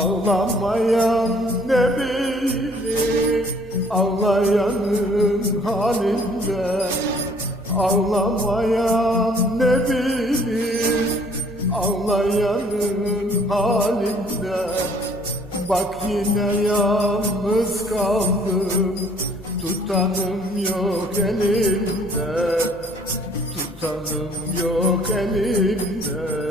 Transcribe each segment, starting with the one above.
Ağlamayan ne bilir? Ağlayanın halinden Ağlamayan ne bilir? Ağlayanın halinden Bak yine yalnız kaldım. Tutanım yok elimde Tutanım yok elimde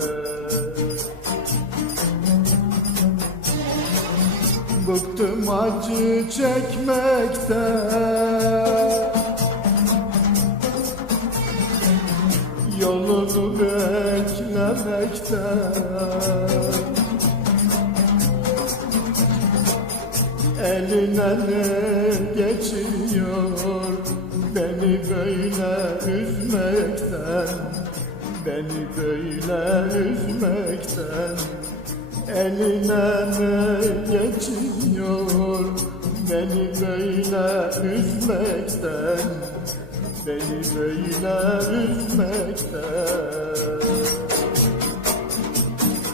Bıktım acı çekmekten. Yolunu beklemekten. Eline ne geçiyor Beni böyle üzmekten? Beni böyle üzmekten Eline ne geçiyor Beni böyle üzmekten Beni böyle üzmekten.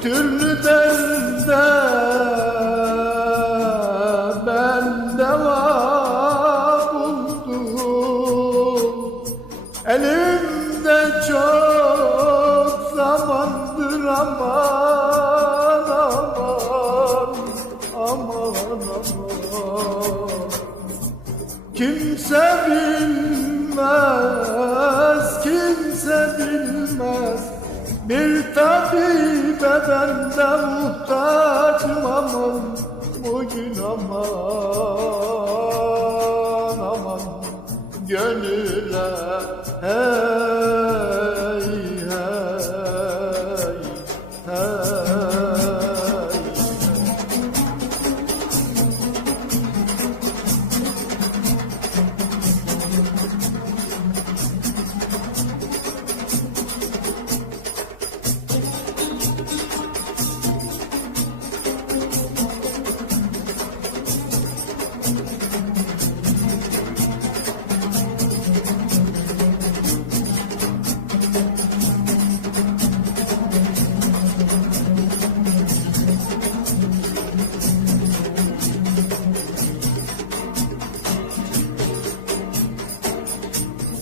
Türlü derde ben deva buldum Elimde Bir tabibe ben de muhtacım aman Bugün aman aman Gönüle hey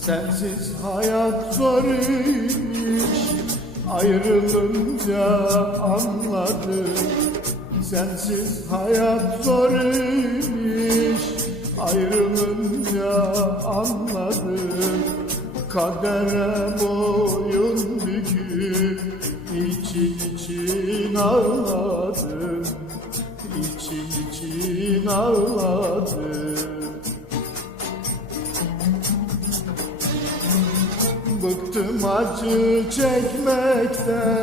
Sensiz hayat zor imiş. Ayrılınca anladım Sensiz hayat zor imiş. Ayrılınca anladım Kadere boyun büküp için için ağladım. İçin için ağladım Bıktım acı çekmekten.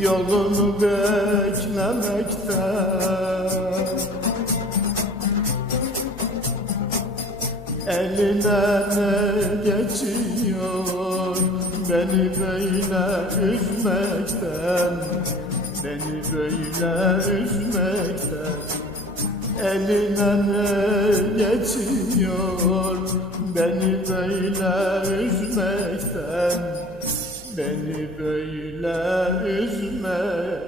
Yolunu beklemekten. Eline ne geçiyor? Beni böyle üzmekten. Beni böyle üzmekten Eline ne geçiyor? Beni böyle üzmekten. Beni böyle üzmekten